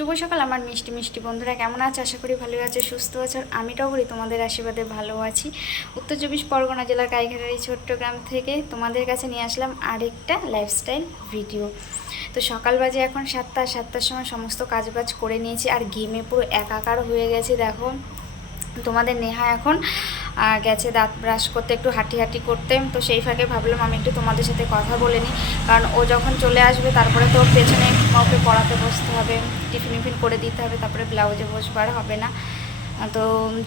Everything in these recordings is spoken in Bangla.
শুভ সকাল আমার মিষ্টি মিষ্টি বন্ধুরা, কেমন আছো? আশা করি ভালো আছো, সুস্থ আছো। আর আমিটাও করি তোমাদের আশীর্বাদে ভালো আছি। উত্তর চব্বিশ পরগনা জেলার গাইঘাটার এই ছোট্ট গ্রাম থেকে তোমাদের কাছে নিয়ে আসলাম আরেকটা লাইফস্টাইল ভিডিও। তো সকাল বাজে এখন 7টার সময় সমস্ত কাজবাজ করে নিয়েছি, আর ঘেমে পুরো একাকার হয়ে গেছে। দেখো তোমাদের নেহা এখন গেছে দাঁত ব্রাশ করতে, একটু হাঁটি করতে। তো সেই ফাঁকে ভাবলাম আমি একটু তোমাদের সাথে কথা বলে নিই, কারণ ও যখন চলে আসবে তারপরে তো পেছনে ওকে পড়াতে বসতে হবে, টিফিন করে দিতে হবে, তারপরে ব্লাউজে বসবার হবে না। তো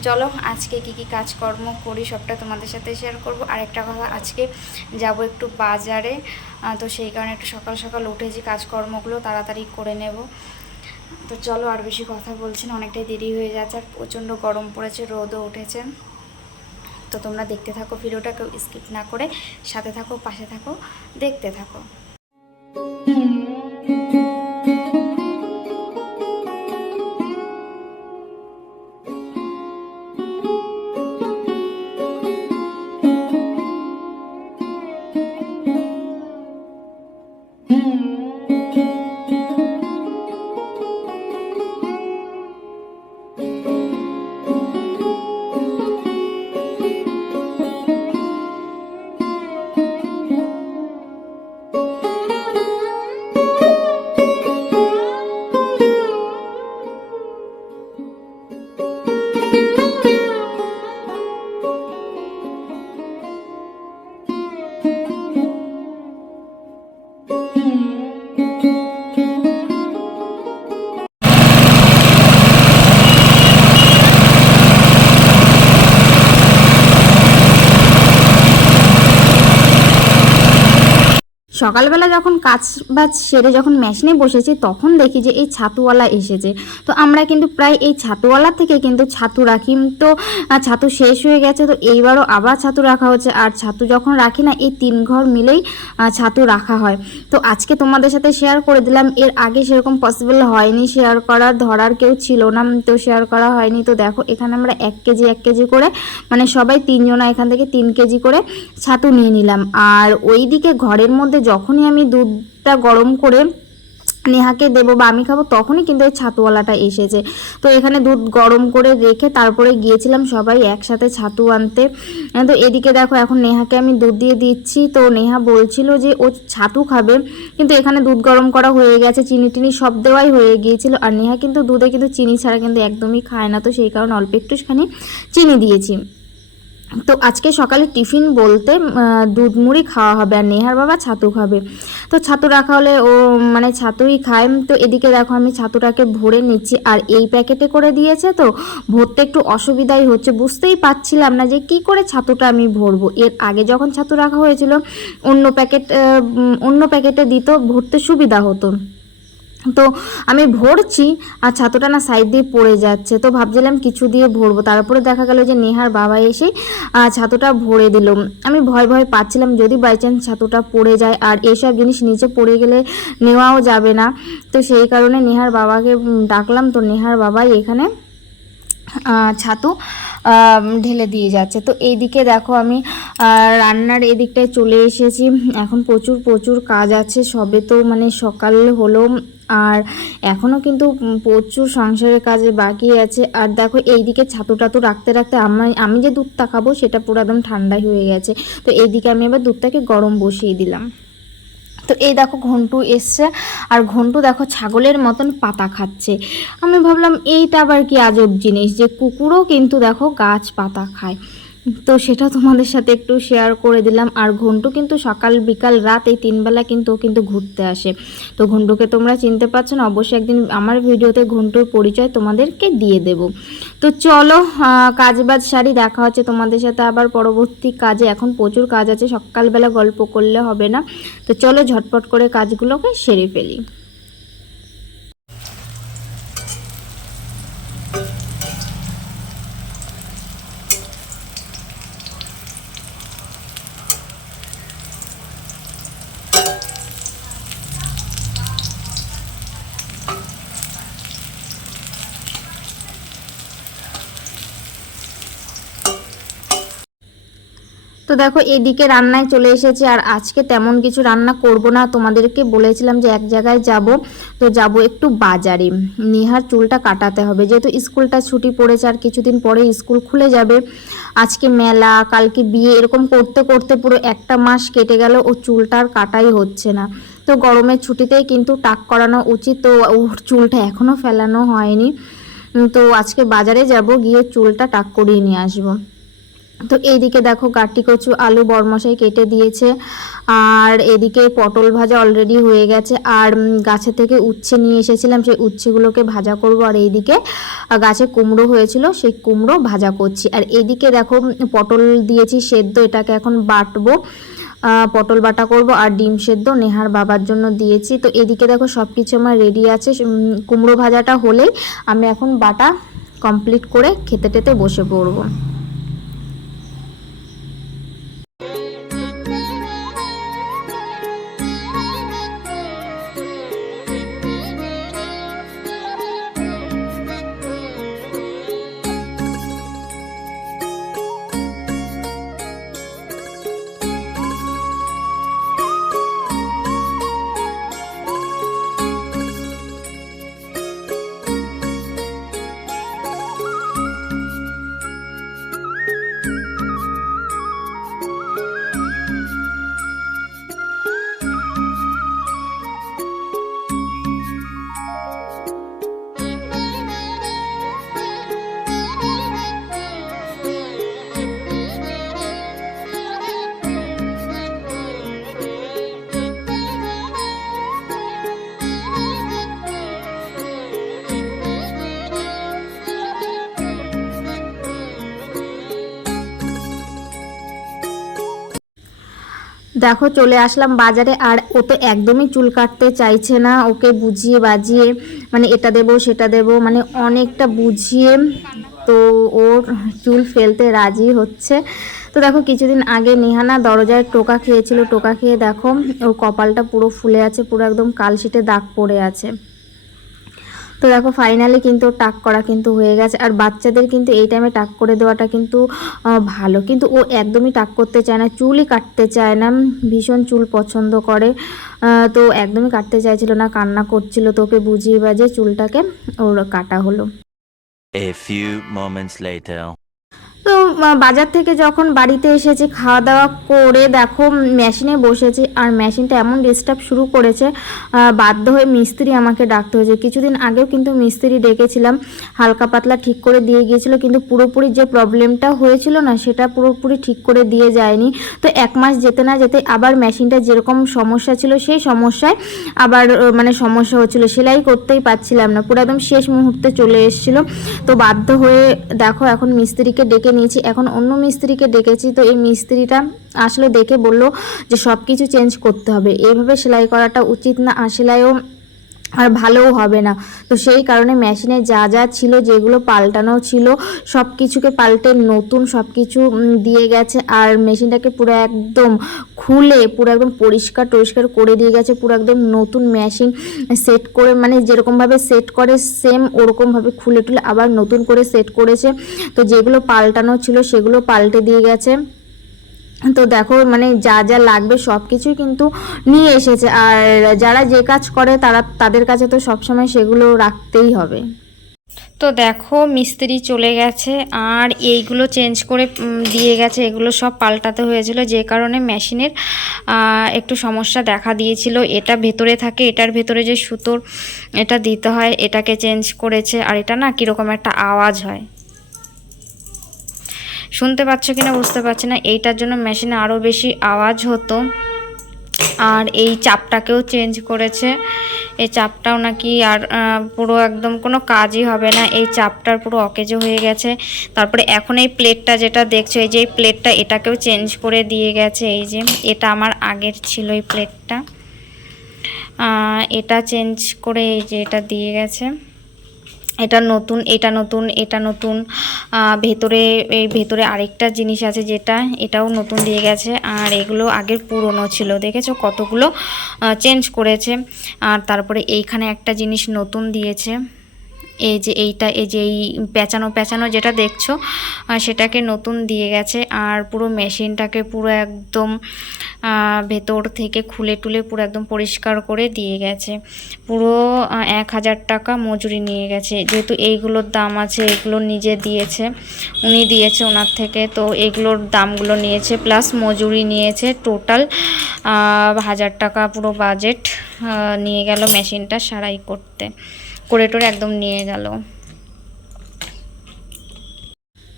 চলো আজকে কি কাজকর্ম করি সবটা তোমাদের সাথে শেয়ার করব। আর একটা কথা, আজকে যাব একটু বাজারে, তো সেই কারণে একটু সকাল সকাল উঠেছি, কাজকর্মগুলো তাড়াতাড়ি করে নেব। তো চলো আর বেশি কথা বলছি না, অনেকটাই দেরি হয়ে যাচ্ছে, আর প্রচণ্ড গরম পড়েছে, রোদও উঠেছে। তো তোমরা দেখতে থাকো ভিডিওটা, কেউ স্কিপ না করে সাথে থাকো, পাশে থাকো, দেখতে থাকো। সকালবেলা যখন কাজ বাজ সেরে যখন মেশিনে বসেছি, তখন দেখি যে এই ছাতুওয়ালা এসেছে। তো আমরা কিন্তু প্রায় এই ছাতুওয়ালা থেকে কিন্তু ছাতু রাখি। তো ছাতু শেষ হয়ে গেছে, তো এইবারও আবার ছাতু রাখা হচ্ছে। আর ছাতু যখন রাখি না, এই 3 ঘর মিলেই ছাতু রাখা হয়। তো আজকে তোমাদের সাথে শেয়ার করে দিলাম। এর আগে সেরকম পসিবল হয়নি শেয়ার করার, ধরার কেউ ছিল না, তো শেয়ার করা হয়নি। তো দেখো এখানে আমরা 1 কেজি করে, মানে সবাই 3 জনা এখান থেকে 3 কেজি করে ছাতু নিয়ে নিলাম। আর ওইদিকে ঘরের মধ্যে যখনই আমি দুধটা গরম করে নেহাকে দেবো বা আমি খাবো, তখনই কিন্তু এই ছাতুওয়ালাটা এসেছে। তো এখানে দুধ গরম করে রেখে তারপরে গিয়েছিলাম সবাই একসাথে ছাতু আনতে। তো এদিকে দেখো এখন নেহাকে আমি দুধ দিয়ে দিচ্ছি। তো নেহা বলছিল যে ও ছাতু খাবে, কিন্তু এখানে দুধ গরম করা হয়ে গেছে, চিনি টিনি সব দেওয়াই হয়ে গিয়েছিল। আর নেহা কিন্তু দুধে কিন্তু চিনি ছাড়া কিন্তু একদমই খায় না, তো সেই কারণে অল্প একটুখানি চিনি দিয়েছি। তো আজকে সকালে টিফিন বলতে দুধ মুড়ি খাওয়া হবে, আর নেহার বাবা ছাতু খাবে। তো ছাতু রাখা হলে ও মানে ছাতুই খায়। তো এদিকে দেখো আমি ছাতুটাকে ভরে নিচ্ছি, আর এই প্যাকেটে করে দিয়েছে, তো ভরতে একটু অসুবিধাই হচ্ছে, বুঝতেই পারছিলাম না যে কি করে ছাতুটা আমি ভরবো। এর আগে যখন ছাতু রাখা হয়েছিল অন্য প্যাকেটে দিত, ভরতে সুবিধা হতো। তো আমি ভরছি আর ছাতুটা না সাইড দিয়ে পড়ে যাচ্ছে। তো ভাবছিলাম কিছু দিয়ে ভরবো, তারপরে দেখা গেল যে নেহার বাবা এসে ছাতুটা ভরে দিল। আমি ভয় পাচ্ছিলাম যদি বাই চান্স ছাতুটা পড়ে যায়, আর এইসব জিনিস নিচে পড়ে গেলে নেওয়াও যাবে না। তো সেই কারণে নেহার বাবাকে ডাকলাম। তো নেহার বাবাই এখানে ছাতু ঢেলে দিয়ে যাচ্ছে। তো এইদিকে দেখো আমি রান্নার এদিকটায় চলে এসেছি। এখন প্রচুর কাজ আছে, সবে তো মানে সকাল হলো, আর এখনও কিন্তু প্রচুর সংসারের কাজে বাকি আছে। আর দেখো এইদিকে ছাতু টাতু রাখতে আমি যে দুধটা খাবো সেটা পুরো একদম ঠান্ডাই হয়ে গেছে। তো এইদিকে আমি এবার দুধটাকে গরম বসিয়ে দিলাম। তো এই দেখো ঘন্টু এসছে, আর ঘন্টু দেখো ছাগলের মতন পাতা খাচ্ছে। আমি ভাবলাম এইটা আবার কি আজব জিনিস, যে কুকুরও কিন্তু দেখো গাছ পাতা খায়। তো সেটা তোমাদের সাথে একটু শেয়ার করে দিলাম। আর ঘন্টু কিন্তু সকাল বিকাল রাত এই 3 বেলা কিন্তু ঘুরতে আসে। তো ঘন্টুকে তোমরা চিনতে পারছো না, অবশ্যই একদিন আমার ভিডিওতে ঘন্টুর পরিচয় তোমাদেরকে দিয়ে দেব। তো চলো কাজবাজ সারি, দেখা হচ্ছে তোমাদের সাথে আবার পরবর্তী কাজে। এখন প্রচুর কাজ আছে, সকালবেলা গল্প করলে হবে না। তো চলো ঝটপট করে কাজগুলোকে সেরে ফেলি। তো দেখো এদিকে রান্নায় চলে এসেছি, আর আজকে তেমন কিছু রান্না করব না, তোমাদেরকে বলেছিলাম যে এক জায়গায় যাব। তো তো যাব একটু বাজারে, নেহার চুলটা কাটাতে হবে, যেহেতু স্কুলটা ছুটি পড়েছে আর কিছুদিন পরে স্কুল খুলে যাবে। আজকে মেলা, কালকে বিয়ে, এরকম করতে করতে পুরো একটা মাস কেটে গেল, ও চুলটা আর কাটাই হচ্ছে না। তো গরমের ছুটিতেই কিন্তু টাক করানো উচিত, তো ওর চুলটা এখনও ফেলানো হয়নি। তো আজকে বাজারে যাব, গিয়ে চুলটা টাক করিয়ে নিয়ে আসবো। তো এইদিকে দেখো গাটি কচু আলু বরমশাই কেটে দিয়েছে, আর এদিকে পটল ভাজা অলরেডি হয়ে গেছে, আর গাছে থেকে উচ্ছে নিয়ে এসেছিলাম, সেই উচ্ছেগুলোকে ভাজা করব। আর এইদিকে গাছে কুমড়ো হয়েছিল, সেই কুমড়ো ভাজা করছি। আর এদিকে দেখো পটল দিয়েছি সেদ্ধ, এটাকে এখন বাটবো, পটল বাটা করব। আর ডিম সেদ্ধ নেহার বাবার জন্য দিয়েছি। তো এদিকে দেখো সব কিছু আমার রেডি আছে, কুমড়ো ভাজাটা হলেই আমি এখন বাটা কমপ্লিট করে খেতে টেতে বসে পড়বো। দেখো চলে আসলাম বাজারে, আর ও তো একদমই চুল কাটতে চাইছে না। ওকে বুঝিয়ে বাজিয়ে মানে এটা দেবো সেটা দেবো, মানে অনেকটা বুঝিয়ে তো ওর চুল ফেলতে রাজি হচ্ছে। তো দেখো কিছুদিন আগে নেহানা দরজায় টোকা খেয়েছিল, টোকা খেয়ে দেখো ওর কপালটা পুরো ফুলে আছে, পুরো একদম কালশিটে দাগ পড়ে আছে। তো দেখো ফাইনালি কিন্তু টাক করা কিন্তু হয়ে গেছে। আর বাচ্চাদের কিন্তু এই টাইমে টাক করে দেওয়াটা কিন্তু ভালো, কিন্তু ও একদমই টাক করতে চায় না, চুলই কাটতে চায় না, ভীষণ চুল পছন্দ করে। তো একদমই কাটতে চাইছিল না, কান্না করছিল, তোকে বুঝিয়ে বাজিয়ে চুলটাকে ওর কাটা হলো। A few moments later. তো বাজার থেকে যখন বাড়িতে এসেছি খাওয়া দাওয়া করে দেখো মেশিনে বসেছি, আর মেশিনটা এমন ডিস্টার্ব শুরু করেছে, বাধ্য হয়ে মিস্ত্রি আমাকে ডাকতে হয়েছে। কিছুদিন আগেও কিন্তু মিস্ত্রি ডেকেছিলাম, হালকা পাতলা ঠিক করে দিয়ে গিয়েছিল, কিন্তু পুরোপুরি যে প্রবলেমটা হয়েছিল না সেটা পুরোপুরি ঠিক করে দিয়ে যায়নি। তো এক মাস যেতে না যেতে আবার মেশিনটা যেরকম সমস্যা ছিল সেই সমস্যায় আবার মানে সমস্যা হচ্ছিলো, সেলাই করতেই পারছিলাম না, পুরো একদম শেষ মুহূর্তে চলে এসেছিলো। তো বাধ্য হয়ে দেখো এখন মিস্ত্রিকে ডেকে নিয়েছি, এখন অন্য মিস্ত্রিকে ডেকেছি। তো এই মিস্ত্রিটা আসলে দেখে বললো যে সব কিছু চেঞ্জ করতে হবে, এইভাবে সেলাই করাটা উচিত না, আর সেলাইও আর ভালোও হবে না। তো সেই কারণে মেশিনে যা যা ছিল, যেগুলো পাল্টানো ছিল সব কিছুকে পাল্টে নতুন সব কিছু দিয়ে গেছে। আর মেশিনটাকে পুরো একদম খুলে পুরো একদম পরিষ্কার টরিষ্কার করে দিয়ে গেছে, পুরো একদম নতুন মেশিন সেট করে, মানে যেরকমভাবে সেট করে সেম ওরকমভাবে খুলে টুলে আবার নতুন করে সেট করেছে। তো যেগুলো পাল্টানো ছিল সেগুলো পাল্টে দিয়ে গেছে। তো দেখো মানে যা যা লাগবে সব কিছুই কিন্তু নিয়ে এসেছে, আর যারা যে কাজ করে তাদের কাছে তো সবসময় সেগুলো রাখতেই হবে। তো দেখো মিস্ত্রি চলে গেছে, আর এইগুলো চেঞ্জ করে দিয়ে গেছে, এগুলো সব পাল্টাতে হয়েছিল, যে কারণে মেশিনের একটু সমস্যা দেখা দিয়েছিল। এটা ভেতরে থাকে, এটার ভেতরে যে সুতোর এটা দিতে হয়, এটাকে চেঞ্জ করেছে। আর এটা না কীরকম একটা আওয়াজ হয়, শুনতে পাচ্ছ কিনা বুঝতে পারছি না, এইটার জন্য মেশিনে আরও বেশি আওয়াজ হতো। আর এই চাপটাকেও চেঞ্জ করেছে, এই চাপটাও নাকি আর পুরো একদম কোনো কাজই হবে না, এই চাপটার পুরো অকেজো হয়ে গেছে। তারপরে এখন এই প্লেটটা যেটা দেখছো, এই যে এই প্লেটটা এটাকেও চেঞ্জ করে দিয়ে গেছে। এই যে এটা আমার আগের ছিল এই প্লেটটা, এটা চেঞ্জ করে এই যে এটা দিয়ে গেছে, এটা নতুন, এটা নতুন, এটা নতুন। ভেতরে এই ভেতরে আরেকটা জিনিস আছে যেটা, এটাও নতুন দিয়ে গেছে। আর এগুলো আগের পুরনো ছিল, দেখেছো কতগুলো চেঞ্জ করেছে। আর তারপরে এইখানে একটা জিনিস নতুন দিয়েছে, এই যে এইটা, এই যে এই পেঁচানো পেঁচানো যেটা দেখছো সেটাকে নতুন দিয়ে গেছে। আর পুরো মেশিনটাকে পুরো একদম ভেতর থেকে খুলে টুলে পুরো একদম পরিষ্কার করে দিয়ে গেছে। পুরো 1000 টাকা মজুরি নিয়ে গেছে। যেহেতু এইগুলোর দাম আছে, এগুলো নিজে দিয়েছে, উনি দিয়েছে ওনার থেকে, তো এগুলোর দামগুলো নিয়েছে প্লাস মজুরি নিয়েছে। টোটাল 1000 টাকা পুরো বাজেট নিয়ে গেল মেশিনটা সারাই করতে, করে টোরে একদম নিয়ে গেল।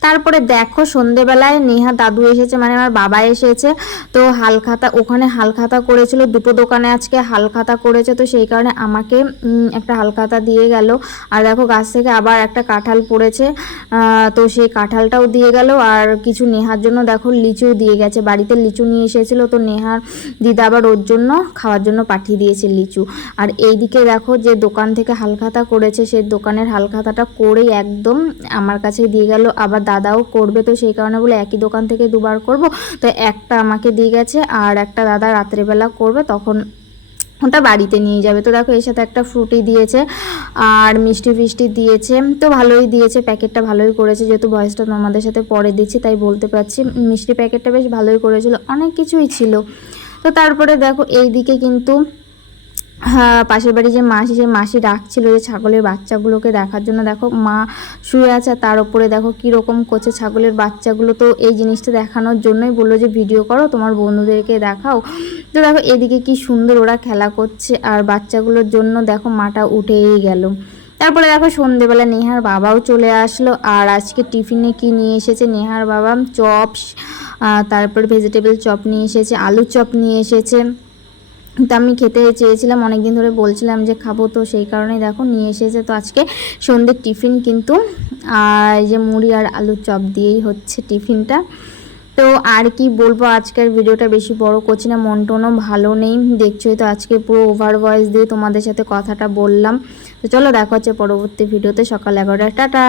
তারপরে দেখো সন্ধেবেলায় নেহা দাদু এসেছে, মানে আমার বাবা এসেছে। তো হালখাতা, ওখানে হালখাতা করেছিল, দুটো দোকানে আজকে হালখাতা করেছে, তো সেই কারণে আমাকে একটা হালখাতা দিয়ে গেল। আর দেখো গাছ থেকে আবার একটা কাঁঠাল পড়েছে, তো সেই কাঁঠালটাও দিয়ে গেল। আর কিছু নেহার জন্য দেখো লিচু দিয়ে গেছে, বাড়িতে লিচু নিয়ে এসেছিলো, তো নেহার দিদা আবার ওর জন্য খাওয়ার জন্য পাঠিয়ে দিয়েছে লিচু। আর এইদিকে দেখো যে দোকান থেকে হালখাতা করেছে, সেই দোকানের হালখাতাটা করেই একদম আমার কাছে দিয়ে গেল। আবার দাদাও করবে, তো সেই কারণে বলে একই দোকান থেকে দুবার করব, তো একটা আমাকে দিয়ে গেছে আর একটা দাদা রাত্রেবেলা করবে, তখন ওটা বাড়িতে নিয়ে যাবে। তো দেখো এর সাথে একটা ফ্রুটি দিয়েছে আর মিষ্টি ফিষ্টি দিয়েছে, তো ভালোই দিয়েছে, প্যাকেটটা ভালোই করেছে। যেহেতু ভয়েসটা তোমাদের সাথে পরে দিচ্ছি তাই বলতে পারছি, মিষ্টি প্যাকেটটা বেশ ভালোই করেছিল, অনেক কিছুই ছিল। তো তারপরে দেখো এইদিকে কিন্তু হ্যাঁ, পাশের বাড়ি যে মাসি, যে মাসি ডাকছিল যে ছাগলের বাচ্চাগুলোকে দেখার জন্য, দেখো মা শুয়ে আছে, তার উপরে দেখো কীরকম করছে ছাগলের বাচ্চাগুলো। তো এই জিনিসটা দেখানোর জন্যই বললো যে ভিডিও করো, তোমার বন্ধুদেরকে দেখাও। তো দেখো এদিকে কি সুন্দর ওরা খেলা করছে, আর বাচ্চাগুলোর জন্য দেখো মাটা উঠেই গেল। তারপরে দেখো সন্ধেবেলা নেহার বাবাও চলে আসলো। আর আজকে টিফিনে কি নিয়ে এসেছে নেহার বাবা, চপস, তারপরে ভেজিটেবল চপ নিয়ে এসেছে, আলু চপ নিয়ে এসেছে। তো আমি খেতে চেয়েছিলাম, অনেক দিন ধরে বলছিলাম যে খাবো, তো সেই কারণেই দেখো নিয়ে এসেছে। তো আজকে সন্ধ্যের টিফিন কিন্তু এই যে মুড়ি আর আলুর চপ দিয়েই হচ্ছে টিফিনটা। তো আর কি বলবো, আজকের ভিডিওটা বেশি বড় করছি না, মন টনও ভালো নেই, দেখছোই তো আজকে পুরো ওভার ভয়েস দিয়ে তোমাদের সাথে কথাটা বললাম। তো চলো দেখা হচ্ছে পরবর্তী ভিডিওতে সকাল 11টায়। টাটা।